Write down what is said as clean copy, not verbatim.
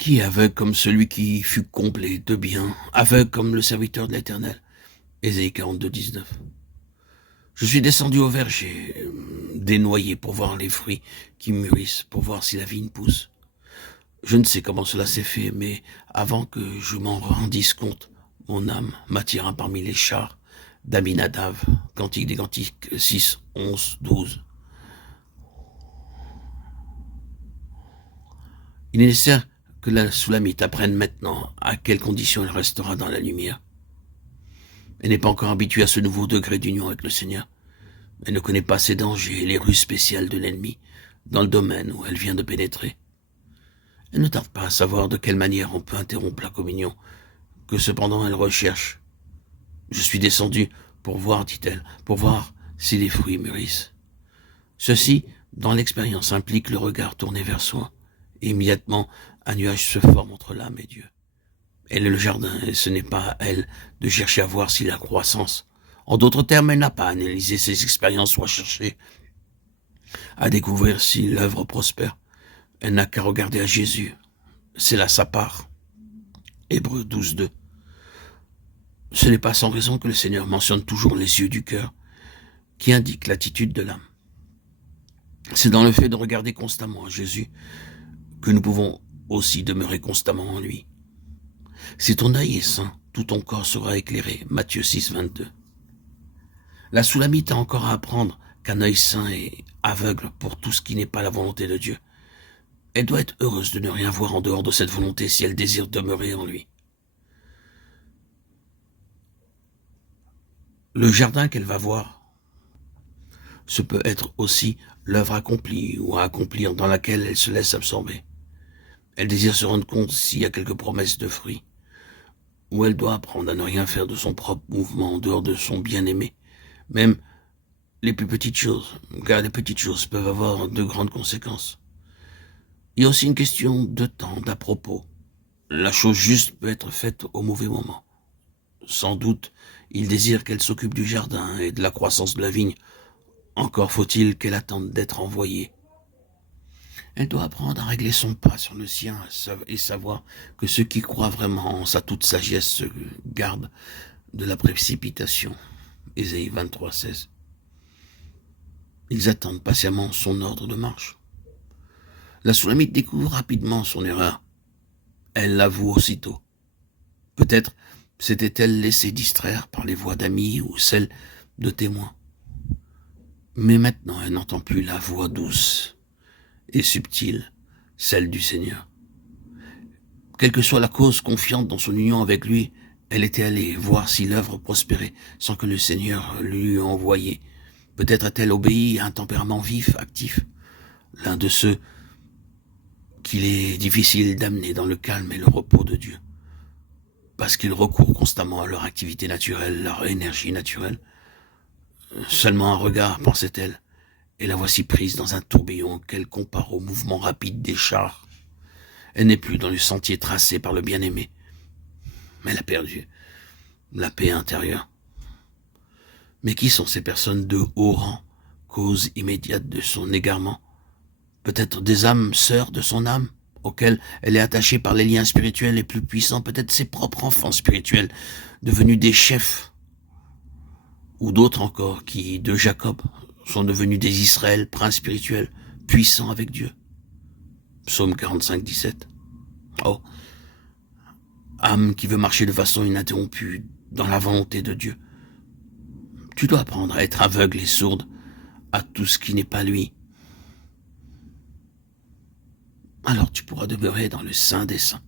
Qui est aveugle comme celui qui fut comblé de bien, aveugle comme le serviteur de l'Éternel? Ésaïe 42, 19. Je suis descendu au verger, des noyers pour voir les fruits qui mûrissent, pour voir si la vigne pousse. Je ne sais comment cela s'est fait, mais avant que je m'en rendisse compte, mon âme m'attira parmi les chars d'Aminadav. Cantique des Cantiques 6, 11, 12. Il est nécessaire que la Soulamite apprenne maintenant à quelles conditions elle restera dans la lumière. Elle n'est pas encore habituée à ce nouveau degré d'union avec le Seigneur. Elle ne connaît pas ses dangers et les ruses spéciales de l'ennemi dans le domaine où elle vient de pénétrer. Elle ne tarde pas à savoir de quelle manière on peut interrompre la communion, que cependant elle recherche. Je suis descendu pour voir, dit-elle, pour voir si les fruits mûrissent. Ceci, dans l'expérience, implique le regard tourné vers soi, et immédiatement un nuage se forme entre l'âme et Dieu. Elle est le jardin, et ce n'est pas à elle de chercher à voir s'il y a croissance. En d'autres termes, elle n'a pas à analyser ses expériences ou à chercher à découvrir si l'œuvre prospère. Elle n'a qu'à regarder à Jésus. C'est là sa part. Hébreux 12, 2. Ce n'est pas sans raison que le Seigneur mentionne toujours les yeux du cœur, qui indiquent l'attitude de l'âme. C'est dans le fait de regarder constamment à Jésus que nous pouvons aussi demeurer constamment en lui. Si ton œil est sain, tout ton corps sera éclairé. Matthieu 6, 22. La Soulamite a encore à apprendre qu'un œil sain est aveugle pour tout ce qui n'est pas la volonté de Dieu. Elle doit être heureuse de ne rien voir en dehors de cette volonté si elle désire demeurer en lui. Le jardin qu'elle va voir, ce peut être aussi l'œuvre accomplie ou à accomplir dans laquelle elle se laisse absorber. Elle désire se rendre compte s'il y a quelques promesses de fruits, ou elle doit apprendre à ne rien faire de son propre mouvement en dehors de son bien-aimé, même les plus petites choses, car les petites choses peuvent avoir de grandes conséquences. Il y a aussi une question de temps, d'à propos. La chose juste peut être faite au mauvais moment. Sans doute, il désire qu'elle s'occupe du jardin et de la croissance de la vigne. Encore faut-il qu'elle attende d'être envoyée. Elle doit apprendre à régler son pas sur le sien et savoir que ceux qui croient vraiment en sa toute sagesse se gardent de la précipitation. Ésaïe 23, 16. Ils attendent patiemment son ordre de marche. La Soulamite découvre rapidement son erreur. Elle l'avoue aussitôt. Peut-être s'était-elle laissée distraire par les voix d'amis ou celles de témoins. Mais maintenant elle n'entend plus la voix douce et subtile, celle du Seigneur. Quelle que soit la cause confiante dans son union avec lui, elle était allée voir si l'œuvre prospérait sans que le Seigneur lui eût envoyé. Peut-être a-t-elle obéi à un tempérament vif, actif, l'un de ceux qu'il est difficile d'amener dans le calme et le repos de Dieu, parce qu'ils recourent constamment à leur activité naturelle, leur énergie naturelle. Seulement un regard, pensait-elle, et la voici prise dans un tourbillon qu'elle compare au mouvement rapide des chars. Elle n'est plus dans le sentier tracé par le bien-aimé, mais elle a perdu la paix intérieure. Mais qui sont ces personnes de haut rang, cause immédiate de son égarement? Peut-être des âmes sœurs de son âme, auxquelles elle est attachée par les liens spirituels les plus puissants, peut-être ses propres enfants spirituels, devenus des chefs, ou d'autres encore qui, de Jacob, sont devenus des Israël, princes spirituels, puissants avec Dieu. Psaume 45, 17. Oh, âme qui veut marcher de façon ininterrompue dans la volonté de Dieu. Tu dois apprendre à être aveugle et sourde à tout ce qui n'est pas lui. Alors tu pourras demeurer dans le sein des saints.